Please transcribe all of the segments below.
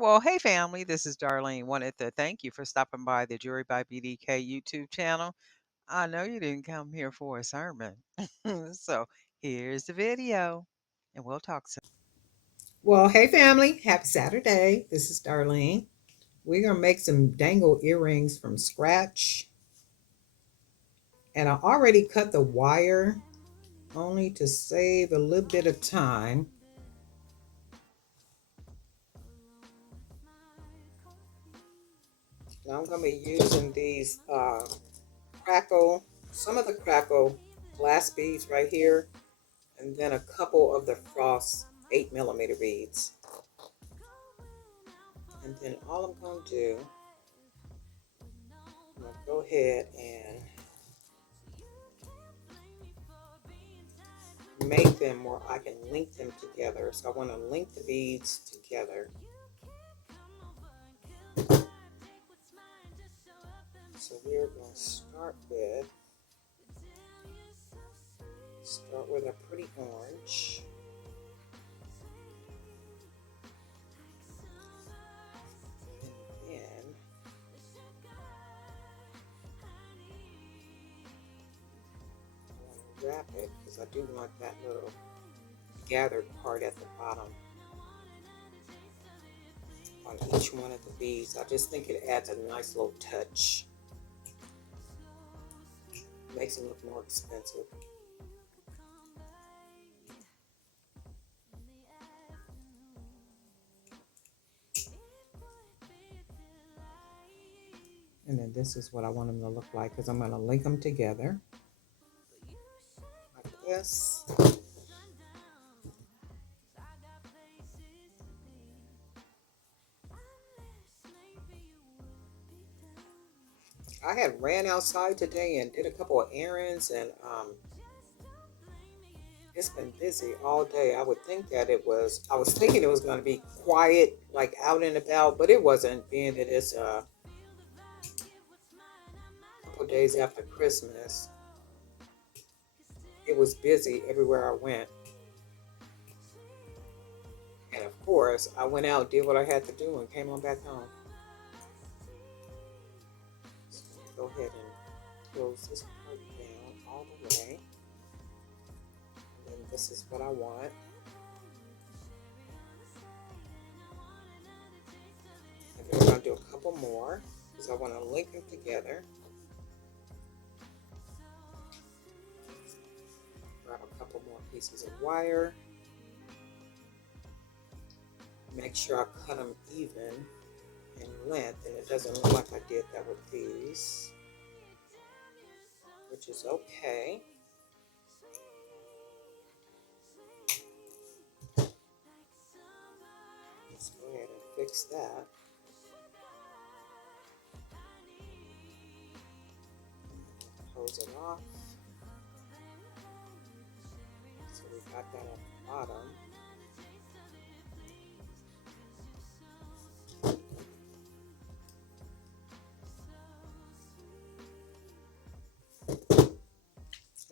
Well, hey family, this is Darlene. Wanted to thank you for stopping by the Jury by BDK YouTube channel. I know you didn't come here for a sermon. So here's the video, and we'll talk soon. Well, hey family, happy Saturday. This is Darlene. We're going to make some dangle earrings from scratch. And I already cut the wire only to save a little bit of time. Now I'm going to be using these crackle, some of the crackle glass beads right here, and then a couple of the frost 8mm beads. And then all I'm going to do, I'm going to go ahead and make them where I can link them together. So I want to link the beads together. So we're going to start with a pretty orange. And then I want to wrap it because I do want that little gathered part at the bottom on each one of the beads. I just think it adds a nice little touch. Makes it look more expensive. And then this is what I want them to look like because I'm going to link them together like this. I had ran outside today and did a couple of errands, and it's been busy all day. I would think that I was thinking it was going to be quiet, like out and about, but it wasn't, being that it's a couple days after Christmas. It was busy everywhere I went. And of course, I went out, did what I had to do, and came on back home. So go ahead and close this part down all the way. And then this is what I want. And then we're going to do a couple more because I want to link them together. Grab a couple more pieces of wire. Make sure I cut them even in length, and it doesn't look like I did that with these, which is okay. Let's go ahead and fix that. Close it off. So we got that at the bottom.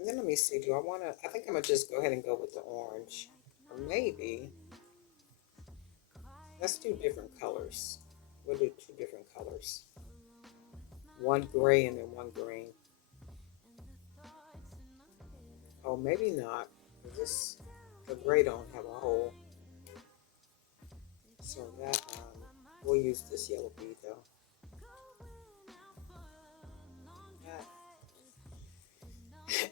And then let me see, I think I'm going to just go ahead and go with the orange. Or maybe, let's do different colors. We'll do two different colors. One gray and then one green. Oh, maybe not. The gray don't have a hole. So that, we'll use this yellow bead though.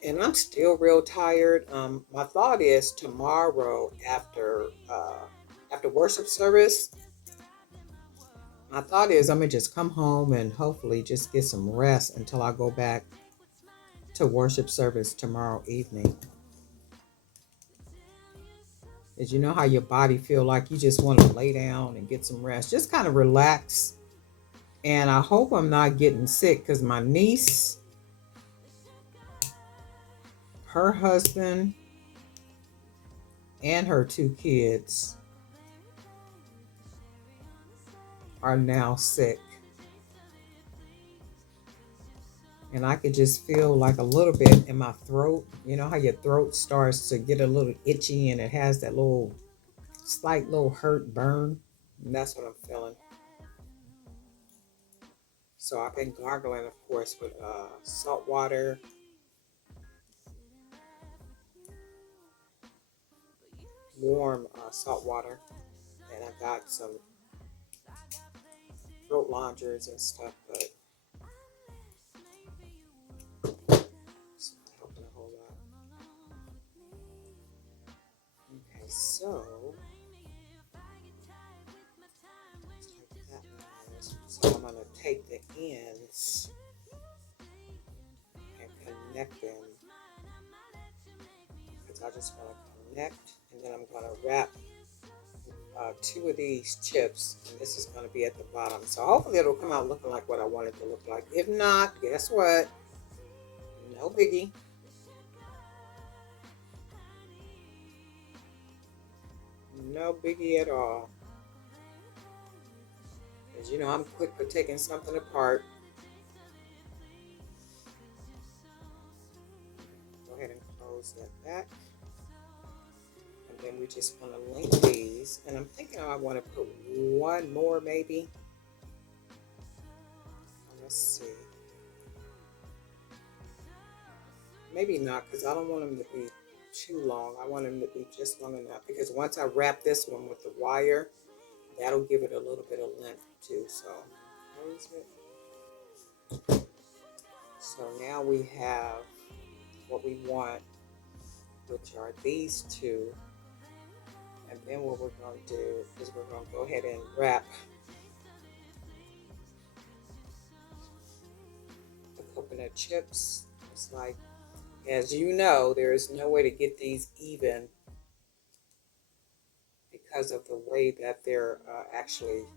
And I'm still real tired. My thought is tomorrow after worship service, my thought is I'm gonna just come home and hopefully just get some rest until I go back to worship service tomorrow evening. As you know how your body feel like you just want to lay down and get some rest, just kind of relax. And I hope I'm not getting sick because my niece, her husband, and her two kids are now sick. And I could just feel like a little bit in my throat. You know how your throat starts to get a little itchy and it has that little slight little hurt burn. And that's what I'm feeling. So I've been gargling, of course, with salt water, warm salt water, and I got some throat loungers and stuff, but it's not helping a whole lot. Okay, so so I'm gonna take the ends and connect them because I just want to connect, and then I'm gonna wrap two of these chips, and this is going to be at the bottom. So hopefully it'll come out looking like what I want it to look like. If not, guess what? No biggie. No biggie at all. Because you know I'm quick for taking something apart. Go ahead and close that back. And then we just want to link these. And I'm thinking I want to put one more maybe. Let's see. Maybe not, because I don't want them to be too long. I want them to be just long enough, because once I wrap this one with the wire, that'll give it a little bit of length too. So close it. So now we have what we want, which are these two. And then what we're going to do is we're going to go ahead and wrap the coconut chips. It's like, as you know, there is no way to get these even because of the way that they're actually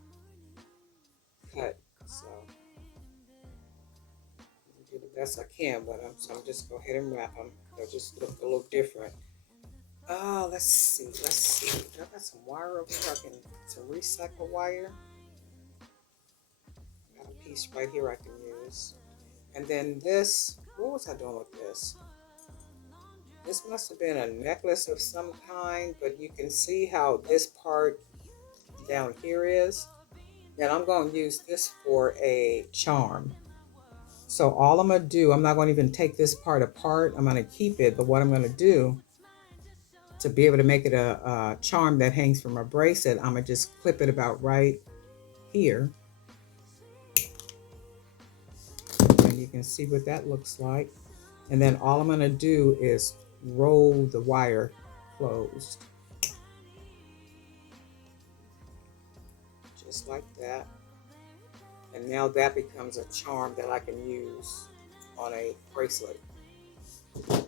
cut. So I'm do the best I can with them. So I'm just go ahead and wrap them. They'll just look a little different. Oh, let's see. I got some wire over here. I can some recycle wire. Got a piece right here I can use. And then this, what was I doing with this? This must have been a necklace of some kind, but you can see how this part down here is. And I'm going to use this for a charm. So all I'm going to do, I'm not going to even take this part apart. I'm going to keep it, but what I'm going to do to be able to make it a charm that hangs from a bracelet, I'm going to just clip it about right here. And you can see what that looks like. And then all I'm going to do is roll the wire closed. Just like that. And now that becomes a charm that I can use on a bracelet.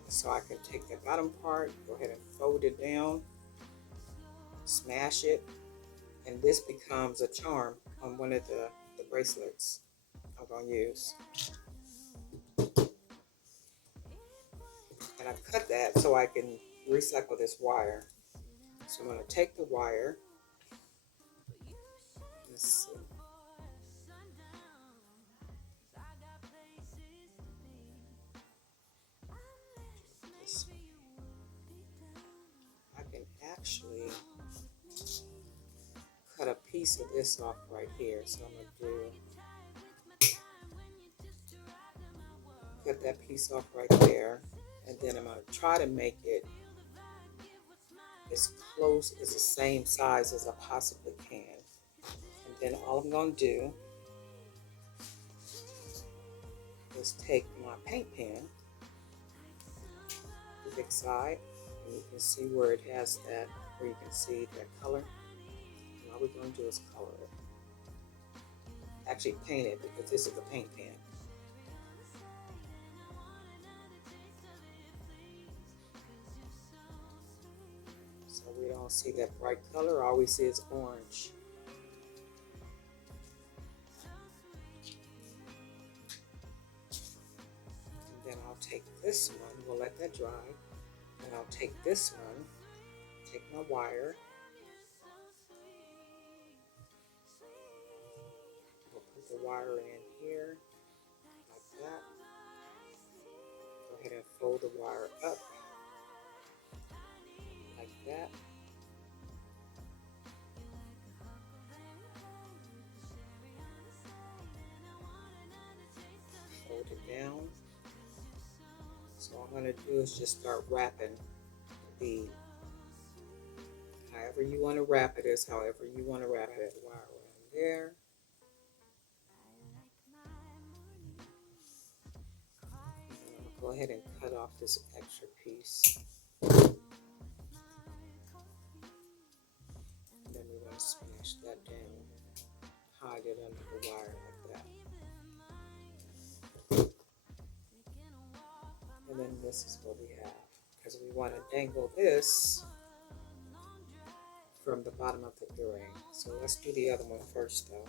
So I can take the bottom part, go ahead and fold it down, smash it, and this becomes a charm on one of the bracelets I'm going to use. And I cut that so I can recycle this wire. So I'm going to take the wire. Let's see. I can actually cut a piece of this off right here. So I'm going to cut that piece off right there. And then I'm going to try to make it as close as the same size as I possibly can. And then all I'm going to do is take my paint pen, the big side, and you can see where it has that, where you can see that color. And all we're going to do is color it. Actually paint it, because this is a paint pen. So we don't see that bright color, all we see is orange. And then I'll take this one, we'll let that dry. And I'll take this one, take my wire, we'll put the wire in here, like that. Go ahead and fold the wire up, like that. want to do is just start wrapping the bead. However you want to wrap it is however you want to wrap it. Wire around there. And I'll go ahead and cut off this extra piece. And then we want to smash that down. Hide it under the wire like that. And then this is what we have. Because we want to dangle this from the bottom of the earring. So let's do the other one first though.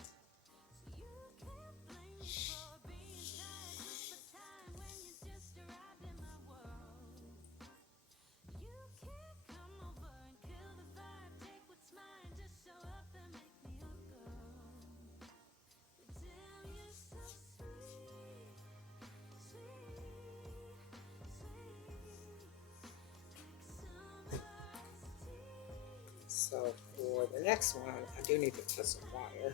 So for the next one, I do need to cut some wire.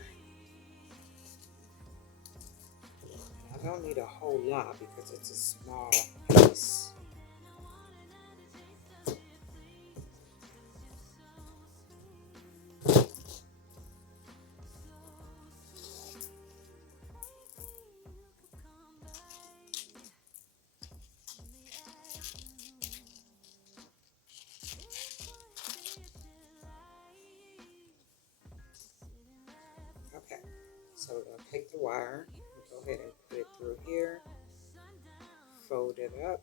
I don't need a whole lot because it's a small piece. Okay, so we're going to take the wire and go ahead and put it through here, fold it up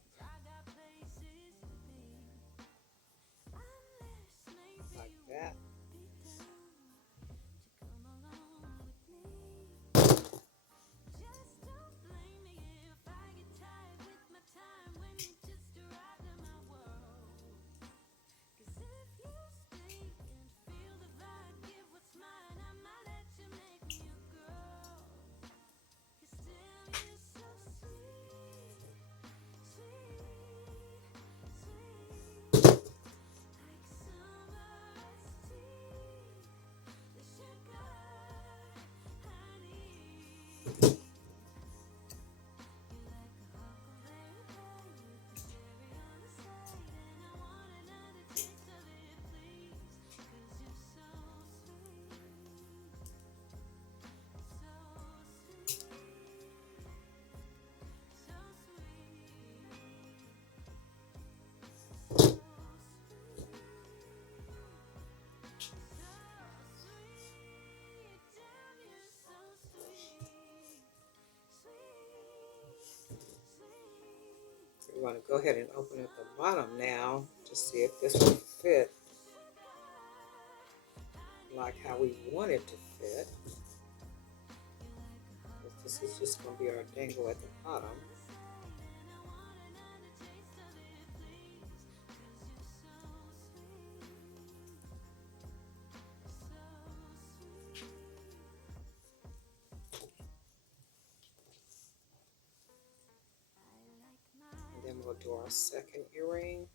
like that. So we want to go ahead and open up the bottom now to see if this will fit like how we want it to fit. This is just going to be our dangle at the bottom. And then we'll do our second earring.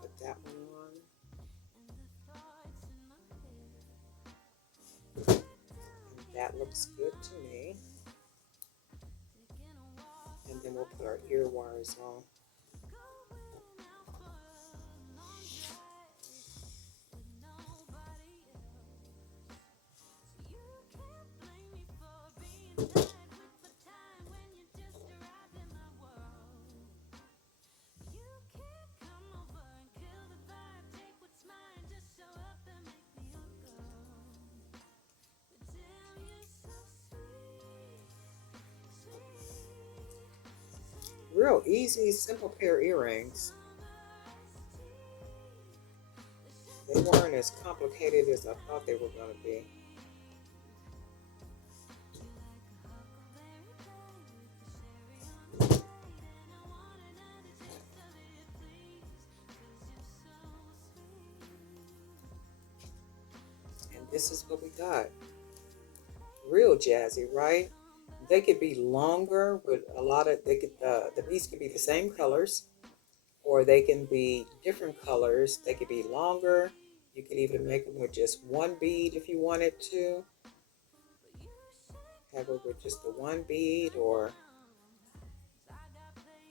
Put that one on. And that looks good to me. And then we'll put our ear wires on. Real easy, simple pair of earrings. They weren't as complicated as I thought they were going to be. And this is what we got. Real jazzy, right? They could be longer with a lot of, the beads could be the same colors, or they can be different colors. They could be longer. You could even make them with just one bead if you wanted to. have it with just the one bead or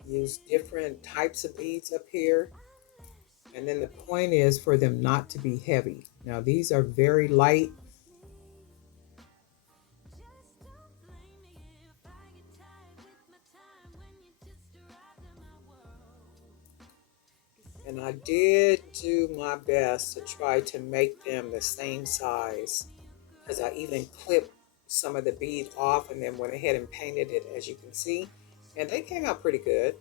use different types of beads up here. And then the point is for them not to be heavy. Now these are very light. And I did do my best to try to make them the same size, because I even clipped some of the bead off and then went ahead and painted it, as you can see. And they came out pretty good.